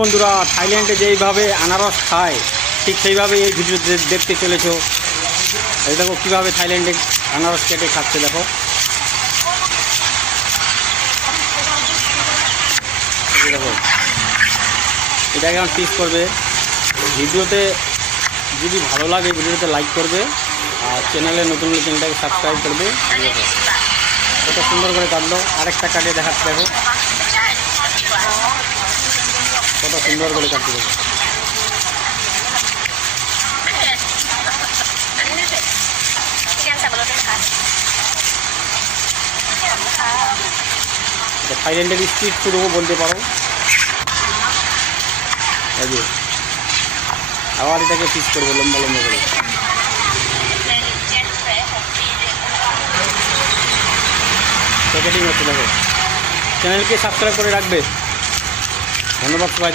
বন্ধুরা, থাইল্যান্ডে যেইভাবে আনারস খায় ঠিক সেইভাবে এই ভিডিও দেখতে চলেছো। এই দেখো কীভাবে থাইল্যান্ডে আনারস কেটে খাচ্ছে। দেখো দেখো এটাকে এখন পিস করবে। ভিডিওতে যদি ভালো লাগে ভিডিওতে লাইক করবে, আর চ্যানেলে নতুন হলে চ্যানেলটাকে সাবস্ক্রাইব করবে। দেখো কত সুন্দর করে কাটলো। আরেকটা কাটিয়ে দেখাচ্ছে। দেখো কত সুন্দর করে কাটতে। দেখো থাইল্যান্ডের স্ট্রিট ফুডও বলতে পারো। এই যে আবার এটাকে পিস করবো লম্বা লম্বা করে। প্যাকেটিং হচ্ছে। দেখো চ্যানেলকে সাবস্ক্রাইব করে রাখবে। ধন্যবাদ সবাই।